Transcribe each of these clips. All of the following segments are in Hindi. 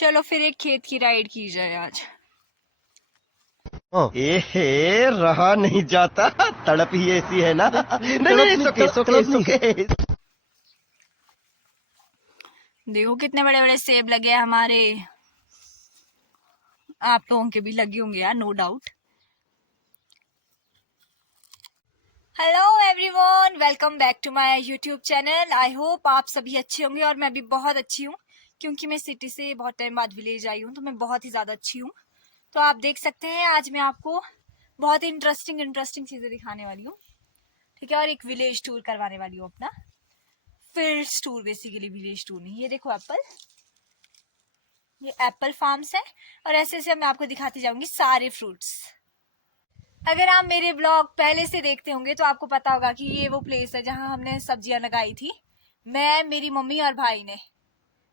चलो फिर एक खेत की राइड की जाए आज। एहे रहा नहीं जाता, तड़प ही ऐसी है ना। नहीं सुके। देखो कितने बड़े बड़े सेब लगे हैं हमारे। आप लोगों के भी लगे होंगे यार, no doubt. Hello everyone, welcome back to my YouTube channel. I hope आप सभी अच्छे होंगे और मैं भी बहुत अच्छी हूँ, क्योंकि मैं सिटी से बहुत टाइम बाद विलेज आई हूँ तो मैं बहुत ही ज़्यादा अच्छी हूँ। तो आप देख सकते हैं आज मैं आपको बहुत इंटरेस्टिंग चीज़ें दिखाने वाली हूँ, ठीक है। और एक विलेज टूर करवाने वाली हूँ, अपना field tour, basically village tour नहीं। ये देखो एप्पल, ये एप्पल फार्म्स है और ऐसे ऐसे मैं आपको दिखाती जाऊंगी सारे फ्रूट्स। अगर आप मेरे ब्लॉग पहले से देखते होंगे तो आपको पता होगा कि ये वो प्लेस है जहां हमने सब्जियां लगाई थी, मैं, मेरी मम्मी और भाई ने।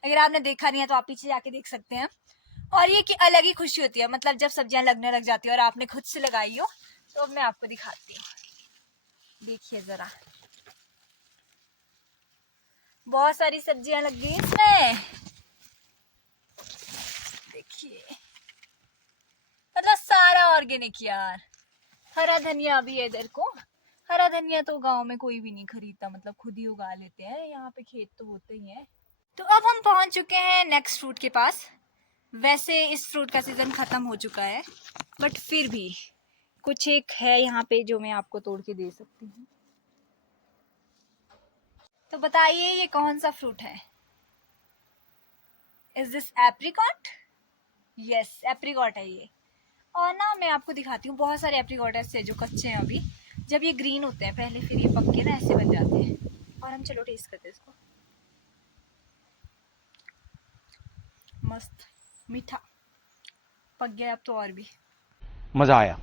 अगर आपने देखा नहीं है तो आप पीछे जाके देख सकते हैं। और ये कि अलग ही खुशी होती है, मतलब जब सब्जियां लगने लग जाती है और आपने खुद से लगाई हो। तो अब मैं आपको दिखाती हूँ, देखिए जरा, बहुत सारी सब्जियां लग गई इसमें, देखिए। मतलब सारा ऑर्गेनिक यार। हरा धनिया भी है इधर को। हरा धनिया तो गांव में कोई भी नहीं खरीदता, मतलब खुद ही उगा लेते हैं, यहाँ पे खेत तो होते ही हैं। तो अब हम पहुंच चुके हैं नेक्स्ट फ्रूट के पास। वैसे इस फ्रूट का सीजन खत्म हो चुका है, बट फिर भी कुछ एक है यहाँ पे जो मैं आपको तोड़ के दे सकती हूँ। तो बताइए ये कौन सा फ्रूट है? Is this apricot? Yes, apricot है ये। और ना मैं आपको दिखाती हूँ, बहुत सारे एप्रिकॉट ऐसे जो कच्चे हैं अभी। जब ये ग्रीन होते हैं पहले, फिर ये पक के ना ऐसे बन जाते हैं। और हम चलो टेस्ट करते हैं इसको। मस्त मीठा, पक गया अब तो और भी मजा आया।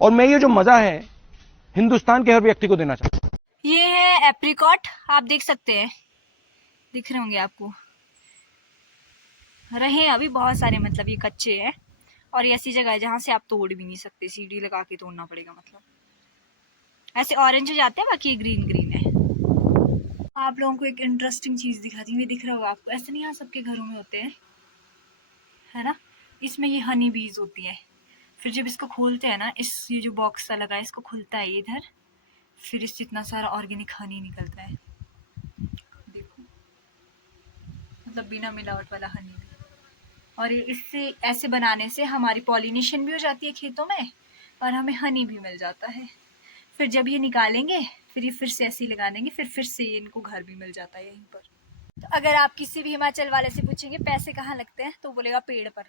और मैं ये जो मजा है हिंदुस्तान के हर व्यक्ति को देना चाहता हूं। ये है एप्रिकॉट, आप देख सकते हैं, दिख रहे होंगे आपको। रहे अभी बहुत सारे, मतलब ये कच्चे हैं और ये ऐसी जगह है जहां से आप तोड़ भी नहीं सकते, सीढ़ी लगा के तोड़ना पड़ेगा। मतलब ऐसे ऑरेंज हो जाते हैं, बाकी ग्रीन ग्रीन है। आप लोगों को एक इंटरेस्टिंग चीज दिखाती हूँ, ये दिख रहा होगा आपको, ऐसे नहीं यहाँ सबके घरों में होते हैं, है ना। इसमें ये हनी बीज होती है। फिर जब इसको खोलते हैं ना, इस ये जो बॉक्स सा लगा है इसको खुलता है इधर, फिर इससे इतना सारा ऑर्गेनिक हनी निकलता है। देखो, मतलब बिना मिलावट वाला हनी। और ये इससे ऐसे बनाने से हमारी पॉलिनेशन भी हो जाती है खेतों में और हमें हनी भी मिल जाता है। फिर जब ये निकालेंगे, फिर ये फिर से ऐसे ही लगा देंगे, फिर से इनको घर भी मिल जाता है यहीं पर। तो अगर आप किसी भी हिमाचल वाले से पूछेंगे पैसे कहाँ लगते हैं, तो बोलेगा पेड़ पर।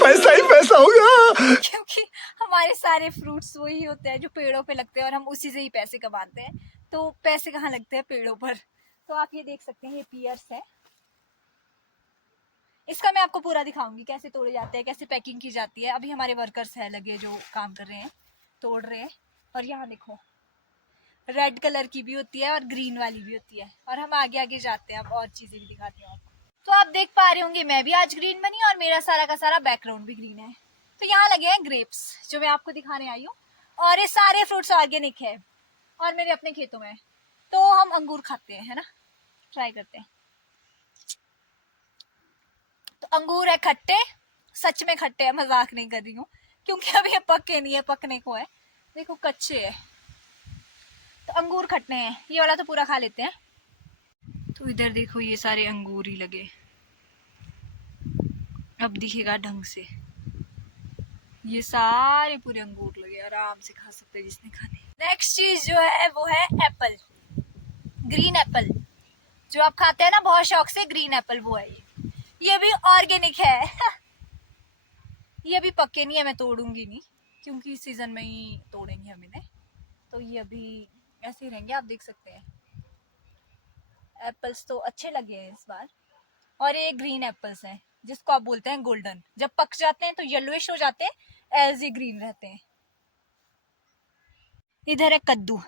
पैसा ही पैसा होगा। क्योंकि हमारे सारे फ्रूट्स वही होते हैं जो पेड़ों पे लगते हैं और हम उसी से ही पैसे कमाते हैं। तो पैसे कहाँ लगते हैं, पेड़ों पर। तो आप ये देख सकते हैं, ये पियर्स है। इसका मैं आपको पूरा दिखाऊंगी कैसे तोड़े जाते हैं, कैसे पैकिंग की जाती है। अभी हमारे वर्कर्स है लगे जो काम कर रहे हैं, तोड़ रहे हैं। और यहाँ देखो, रेड कलर की भी होती है और ग्रीन वाली भी होती है। और हम आगे आगे जाते हैं, अब और चीजें भी दिखाती हूँ आपको। तो आप देख पा रहे होंगे मैं भी आज ग्रीन बनी और मेरा सारा का सारा बैकग्राउंड भी ग्रीन है। तो यहाँ लगे हैं ग्रेप्स जो मैं आपको दिखाने आई हूँ, और ये सारे फ्रूट्स ऑर्गेनिक है और मेरे अपने खेतों में। तो हम अंगूर खाते हैं, है ना, ट्राई करते हैं। तो अंगूर है खट्टे, सच में खट्टे है, मजाक नहीं कर रही हूँ, क्योंकि अभी ये पके नहीं है, पकने को है। देखो कच्चे है, तो अंगूर खट्टे हैं। ये वाला तो पूरा खा लेते हैं। तो इधर देखो, ये सारे अंगूर ही लगे, अब दिखेगा ढंग से। ये सारे पूरे अंगूर लगे, आराम से खा सकते हैं जिसने खाने। नेक्स्ट चीज जो है वो है एप्पल, ग्रीन एप्पल, जो आप खाते हैं ना बहुत शौक से, ग्रीन एप्पल वो है ये भी ऑर्गेनिक है। ये अभी पक्के नहीं है, मैं तोड़ूंगी नहीं, क्योंकि सीजन में ही तोड़ेंगे हम इन्हें। तो ये अभी ऐसे ही रहेंगे, आप देख सकते हैं। एप्पल्स तो अच्छे लगे हैं इस बार। और ये ग्रीन एप्पल्स हैं जिसको आप बोलते हैं गोल्डन। जब पक जाते हैं तो येलोइश हो जाते हैं, एज ये ग्रीन रहते हैं। इधर है कद्दू,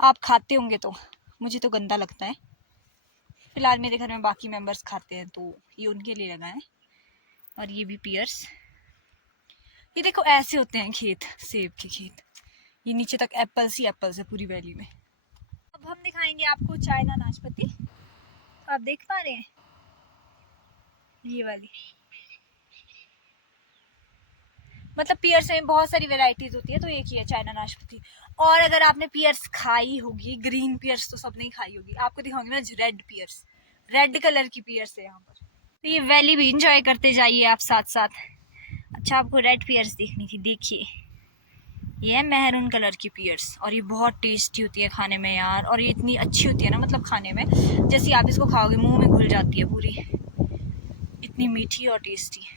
आप खाते होंगे, तो मुझे तो गंदा लगता है। फिलहाल मेरे घर में बाकी मेंबर्स खाते हैं तो ये उनके लिए लगा है। और ये भी पियर्स। ये देखो ऐसे होते हैं खेत, सेब के खेत। ये नीचे तक एप्पल्स ही एप्पल्स है पूरी वैली में। अब हम दिखाएंगे आपको चाइना नाशपाती। आप देख पा रहे हैं ये वाली। मतलब पियर्स में बहुत सारी वेराइटीज होती है, तो एक ही है चाइना नाशपाती। और अगर आपने पियर्स खाई होगी, ग्रीन पियर्स तो सबने ही खाई होगी, आपको दिखाऊंगी मैं रेड पियर्स, रेड कलर की पियर्स है यहाँ पर। तो ये वैली भी इंजॉय करते जाइए आप साथ साथ। अच्छा, आपको रेड पियर्स देखनी थी, देखिए ये है मैरून कलर की पियर्स, और ये बहुत टेस्टी होती है खाने में यार, और ये इतनी अच्छी होती है ना, मतलब खाने में जैसे आप इसको खाओगे मुंह में घुल जाती है पूरी, इतनी मीठी और टेस्टी।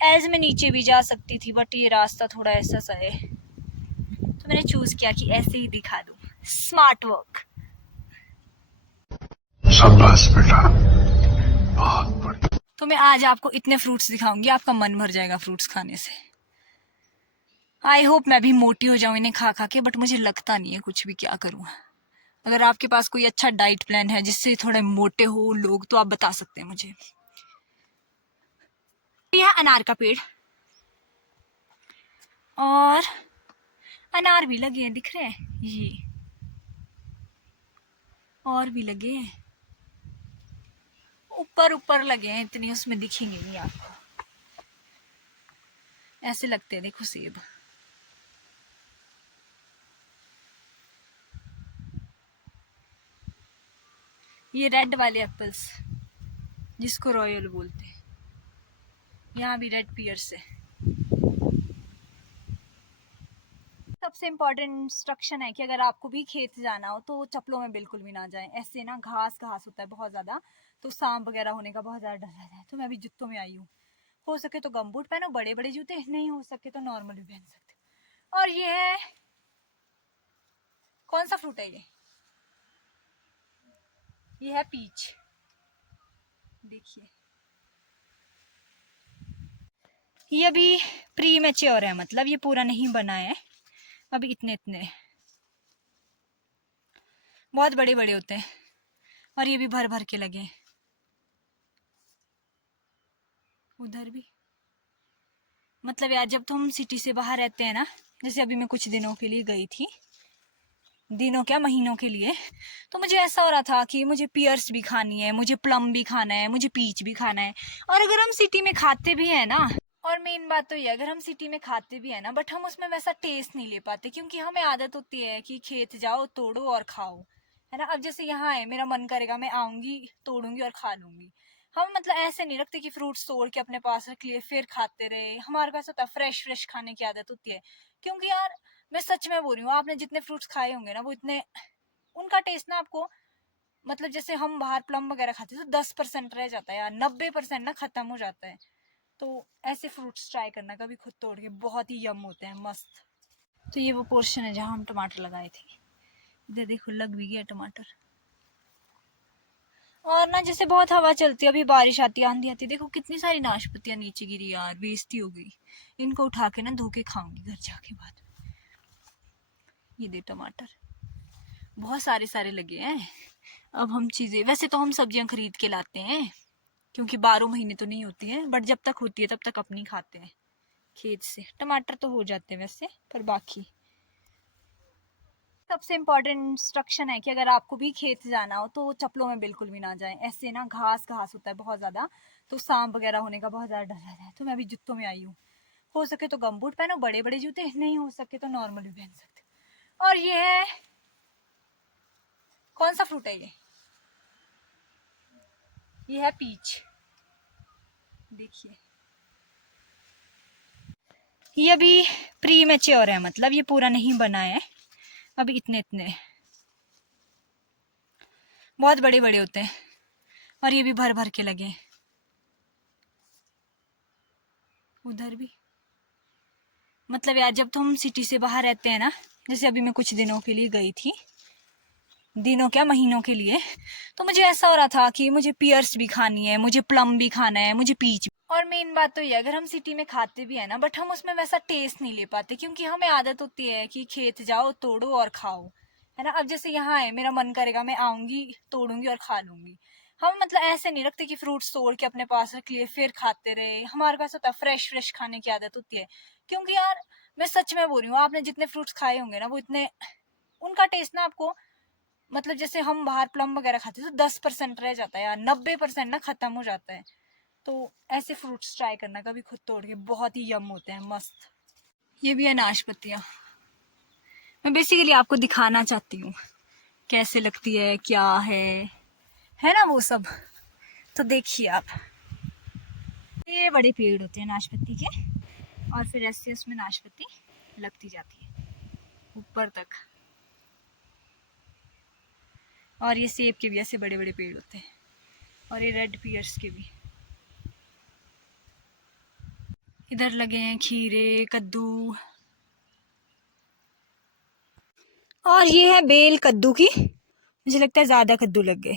एज में नीचे भी जा सकती थी, बट ये रास्ता थोड़ा ऐसा सा है, तो मैंने चूज किया कि ऐसे ही दिखा दूं। Smart work. शाबाश बेटा, बहुत बढ़िया। तो मैं आज आपको इतने फ्रूट्स दिखाऊंगी, आपका मन भर जाएगा फ्रूट्स खाने से। आई होप मैं भी मोटी हो जाऊं इन्हें खा खा के, बट मुझे लगता नहीं है कुछ भी, क्या करूं। अगर आपके पास कोई अच्छा डाइट प्लान है जिससे थोड़े मोटे हो लोग, तो आप बता सकते हैं मुझे। यह अनार का पेड़, और अनार भी लगे हैं, दिख रहे हैं ये, और भी लगे हैं ऊपर ऊपर लगे हैं, इतनी उसमें दिखेंगे नहीं आपको, ऐसे लगते हैं, देखो सेब। ये रेड वाले एप्पल्स जिसको रॉयल बोलते हैं, यहाँ भी रेड पियर्स है। सबसे इम्पोर्टेंट इंस्ट्रक्शन है कि अगर आपको भी खेत जाना हो तो चप्पलों में बिल्कुल भी ना जाएं, ऐसे ना घास घास होता है बहुत ज्यादा, तो सांप वगैरह होने का बहुत ज्यादा डर रहता है। तो मैं अभी जूतों में आई हूँ, हो सके तो गमबूट पहनो, बड़े बड़े जूते, नहीं हो सके तो नॉर्मल भी पहन सकते हो। और ये है, कौन सा फ्रूट है ये है पीच, देखिए ये अभी प्री मैच्योर है, मतलब ये पूरा नहीं बना है अभी, इतने इतने बहुत बड़े बड़े होते हैं, और ये भी भर भर के लगे हैं। उधर भी, मतलब यार जब तो हम सिटी से बाहर रहते हैं ना, जैसे अभी मैं कुछ दिनों के लिए गई थी, दिनों क्या महीनों के लिए, तो मुझे ऐसा हो रहा था कि मुझे पियर्स भी खानी है, मुझे प्लम भी खाना है, मुझे पीच भी खाना है। और अगर हम सिटी में खाते भी है ना, और मेन बात तो ये, अगर हम सिटी में खाते भी है ना, बट हम उसमें वैसा टेस्ट नहीं ले पाते, क्योंकि हमें आदत होती है कि खेत जाओ, तोड़ो और खाओ, है ना। अब जैसे यहाँ है, मेरा मन करेगा मैं आऊंगी, तोड़ूंगी और खा लूंगी। हम मतलब ऐसे नहीं रखते कि फ्रूट्स तोड़ के अपने पास रख लिए फिर खाते रहे, हमारे पास होता है फ्रेश फ्रेश खाने की आदत होती है। क्योंकि यार मैं सच में बोल रही हूँ, आपने जितने फ्रूट्स खाए होंगे ना, वो इतने, उनका टेस्ट ना आपको, मतलब जैसे हम बाहर प्लम वगैरह खाते हैं तो 10% रह जाता है यार, 90% ना खत्म हो जाता है। तो ऐसे फ्रूट्स ट्राई करना कभी खुद तोड़ के, बहुत ही यम होते हैं, मस्त। तो ये वो पोर्शन है जहाँ हम टमाटर लगाए थे, इधर देखो लग भी गया टमाटर। और ना जैसे बहुत हवा चलती है, अभी बारिश आती है, आंधी आती है, देखो कितनी सारी नाशपतियां नीचे गिरी यार, बेइज्जती हो गई। इनको उठा के ना धो के खाऊंगी घर जाके बाद। ये दे टमाटर, बहुत सारे सारे लगे हैं। अब हम चीजें, वैसे तो हम सब्जियां खरीद के लाते हैं, क्योंकि 12 महीने तो नहीं होती हैं, बट जब तक होती है तब तक अपनी खाते हैं खेत से। टमाटर तो हो जाते हैं वैसे, पर बाकी सबसे इम्पोर्टेंट इंस्ट्रक्शन है कि अगर आपको भी खेत जाना हो तो चप्पलों में बिल्कुल भी ना जाएं, ऐसे ना घास घास होता है बहुत ज्यादा, तो सांप वगैरह होने का बहुत ज्यादा डर रहता है। तो मैं अभी जूतों में आई हूँ, हो सके तो गमबूट पहनो, बड़े बड़े जूते, नहीं हो सके तो नॉर्मल भी पहन सकते हो। और ये है, कौन सा फ्रूट है ये है पीच, देखिए ये अभी प्री मैच्योर है, मतलब ये पूरा नहीं बना है अभी, इतने इतने बहुत बड़े बड़े होते हैं, और ये भी भर भर के लगे हैं। उधर भी, मतलब यार जब तो हम सिटी से बाहर रहते हैं ना, जैसे अभी मैं कुछ दिनों के लिए गई थी, दिनों क्या महीनों के लिए, तो मुझे ऐसा हो रहा था कि मुझे पियर्स भी खानी है, मुझे प्लम भी खाना है, मुझे पीच। और मेन बात तो ये, अगर हम सिटी में खाते भी है ना, बट हम उसमें वैसा टेस्ट नहीं ले पाते, क्योंकि हमें आदत होती है कि खेत जाओ, तोड़ो और खाओ, है ना। अब जैसे यहाँ है, मेरा मन करेगा मैं आऊंगी, तोड़ूंगी और खा लूंगी। हम मतलब ऐसे नहीं रखते कि फ्रूट्स तोड़ के अपने पास रख लिए फिर खाते रहे, हमारे पास होता है फ्रेश फ्रेश खाने की आदत होती है। क्योंकि यार मैं सच में बोल रही हूँ, आपने जितने फ्रूट्स खाए होंगे ना, वो इतने, उनका टेस्ट ना आपको, मतलब जैसे हम बाहर प्लम वगैरह खाते हैं तो 10% रह जाता है यार, 90% ना खत्म हो जाता है। तो ऐसे फ्रूट्स ट्राई करना कभी खुद तोड़ के, बहुत ही यम होते हैं, मस्त। ये भी है नाशपतियाँ। मैं बेसिकली आपको दिखाना चाहती हूँ कैसे लगती है, क्या है ना वो सब। तो देखिए आप, ये बड़े पेड़ होते हैं नाशपति के, और फिर ऐसे उसमें नाशपति लगती जाती है ऊपर तक। और ये सेब के भी ऐसे बड़े बड़े पेड़ होते हैं, और ये रेड पियर्स के भी। इधर लगे हैं खीरे, कद्दू, और ये है बेल कद्दू की। मुझे लगता है ज्यादा कद्दू लग गए।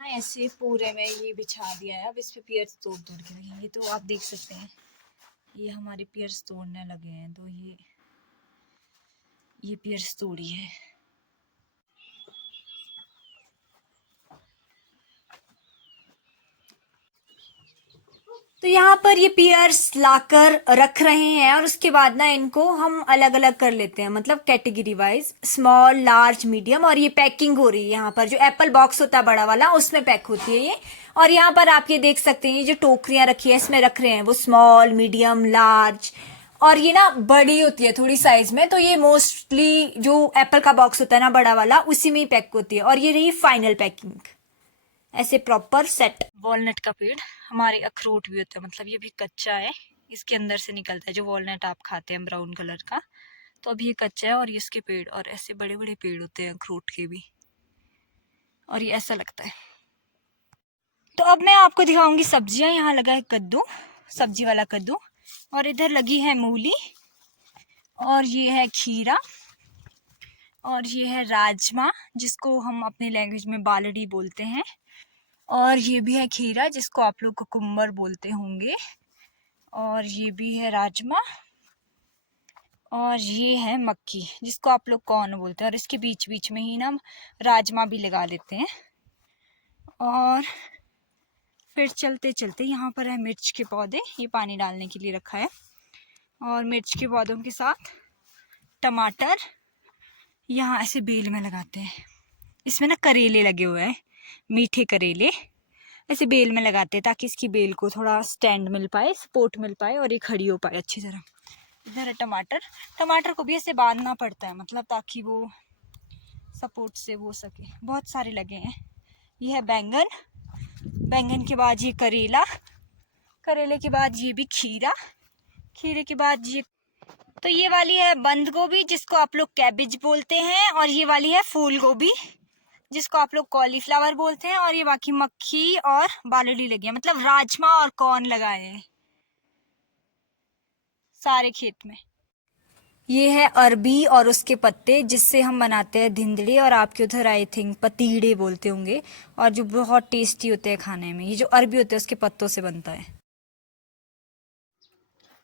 ऐसे पूरे में ये बिछा दिया है, अब इस पे पियर्स तोड़ तोड़ के लगेंगे। तो आप देख सकते हैं ये हमारे पियर्स तोड़ने लगे हैं, तो ये पियर्स तोड़ी है। तो यहाँ पर ये पियर्स लाकर रख रहे हैं, और उसके बाद ना इनको हम अलग अलग कर लेते हैं, मतलब category wise, small, large, medium. और ये पैकिंग हो रही है यहाँ पर, जो एप्पल बॉक्स होता है बड़ा वाला उसमें पैक होती है ये। और यहाँ पर आप ये देख सकते हैं, ये जो टोकरियां रखी है इसमें रख रहे हैं वो स्मॉल, मीडियम, लार्ज। और ये ना बड़ी होती है थोड़ी साइज में, तो ये मोस्टली जो एप्पल का बॉक्स होता है ना बड़ा वाला, उसी में ही पैक होती है। और ये रही फाइनल पैकिंग, ऐसे प्रॉपर सेट। वॉलनट का पेड़, हमारे अखरोट भी होता है, मतलब ये भी कच्चा है, इसके अंदर से निकलता है जो वॉलनट आप खाते हैं ब्राउन कलर का। तो अभी ये कच्चा है, और ये इसके पेड़, और ऐसे बड़े बड़े पेड़ होते हैं अखरोट के भी, और ये ऐसा लगता है। तो अब मैं आपको दिखाऊंगी सब्जियां। यहाँ लगा है कद्दू, सब्जी वाला कद्दू, और इधर लगी है मूली, और ये है खीरा, और ये है राजमा जिसको हम अपनी लैंग्वेज में बालड़ी बोलते हैं, और ये भी है खीरा जिसको आप लोग कुकुम्बर बोलते होंगे, और ये भी है राजमा, और ये है मक्की जिसको आप लोग कॉर्न बोलते हैं। और इसके बीच बीच में ही ना राजमा भी लगा लेते हैं। और फिर चलते चलते यहाँ पर है मिर्च के पौधे, ये पानी डालने के लिए रखा है। और मिर्च के पौधों के साथ टमाटर यहाँ ऐसे बेल में लगाते हैं। इसमें ना करेले लगे हुए हैं, मीठे करेले, ऐसे बेल में लगाते हैं ताकि इसकी बेल को थोड़ा स्टैंड मिल पाए, सपोर्ट मिल पाए, और ये खड़ी हो पाए अच्छी तरह। इधर है टमाटर, टमाटर को भी ऐसे बांधना पड़ता है, मतलब ताकि वो सपोर्ट से वो सके। बहुत सारे लगे हैं। ये है बैंगन, बैंगन के बाद ये करेला, करेले के बाद ये भी खीरा, खीरे के बाद ये, तो ये वाली है बंद गोभी जिसको आप लोग कैबेज बोलते हैं, और ये वाली है फूल गोभी जिसको आप लोग कॉलीफ्लावर बोलते हैं। और ये बाकी मक्खी और बालड़ी लगी है, मतलब राजमा और कॉर्न लगाए हैं सारे खेत में। ये है अरबी और उसके पत्ते जिससे हम बनाते हैं धिंदड़े, और आपके उधर आई थिंक पतीड़े बोलते होंगे, और जो बहुत टेस्टी होते हैं खाने में। ये जो अरबी होते हैं उसके पत्तों से बनता है।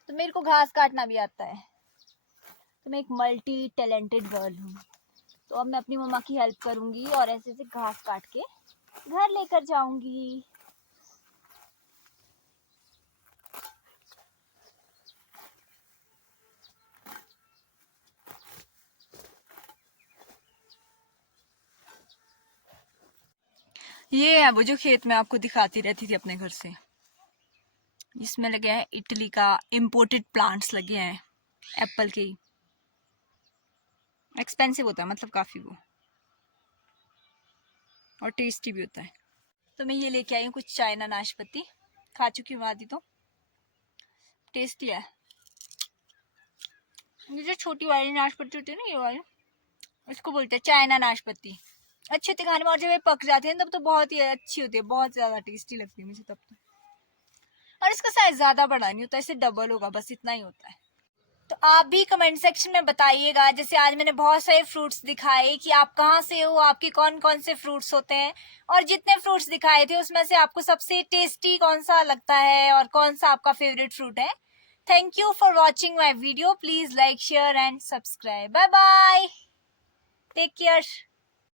तो मेरे को घास काटना भी आता है, तो मैं एक मल्टी टैलेंटेड गर्ल हूँ। तो अब मैं अपनी मम्मा की हेल्प करूंगी और ऐसे ऐसे घास काट के घर लेकर जाऊंगी। ये है वो जो खेत में आपको दिखाती रहती थी अपने घर से। इसमें लगे हैं इटली का इम्पोर्टेड प्लांट्स लगे हैं, एप्पल के ही। एक्सपेंसिव होता है मतलब काफ़ी वो, और टेस्टी भी होता है। तो मैं ये लेके आई हूँ कुछ चाइना नाशपाती, खा चुकी हूँ आधी, तो टेस्टी है। ये जो छोटी वाली नाशपाती होती है ना, ये वाली, इसको बोलते हैं चाइना नाशपाती। अच्छी होती खाने में, और जब ये पक जाती है तब तो बहुत ही अच्छी होती है, बहुत ज़्यादा टेस्टी लगती है मुझे तब तो। और इसका साइज ज़्यादा बड़ा नहीं होता, इससे डबल होगा, बस इतना ही होता है। तो आप भी कमेंट सेक्शन में बताइएगा, जैसे आज मैंने बहुत सारे फ्रूट्स दिखाए, कि आप कहाँ से हो, आपके कौन कौन से फ्रूट्स होते हैं, और जितने फ्रूट्स दिखाए थे उसमें से आपको सबसे टेस्टी कौन सा लगता है, और कौन सा आपका फेवरेट फ्रूट है। Thank you for watching my video. Please like, share and subscribe. Bye bye, take care.